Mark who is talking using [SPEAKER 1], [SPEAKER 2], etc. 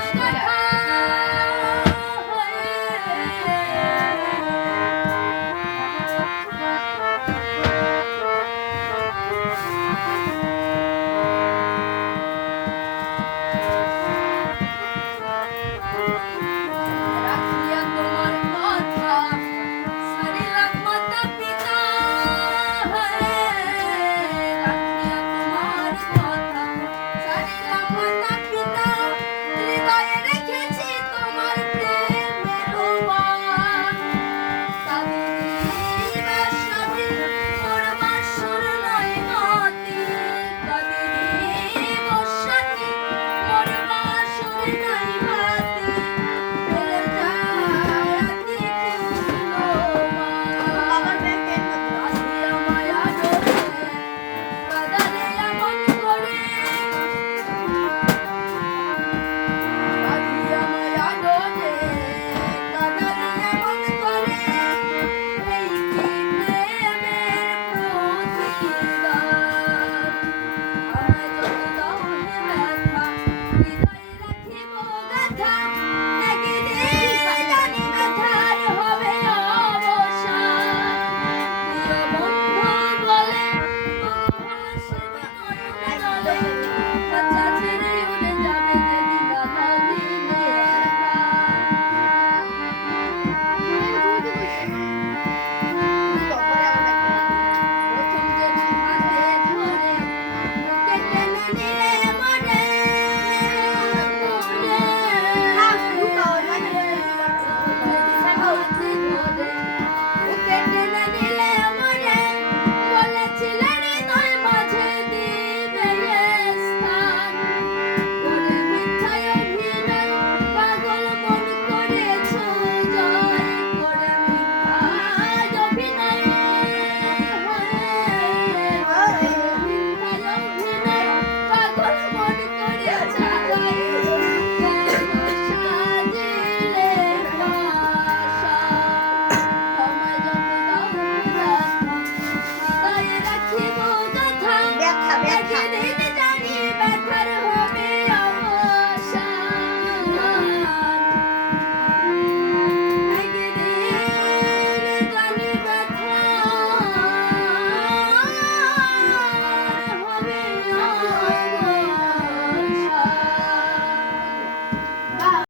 [SPEAKER 1] Christmas. Bye.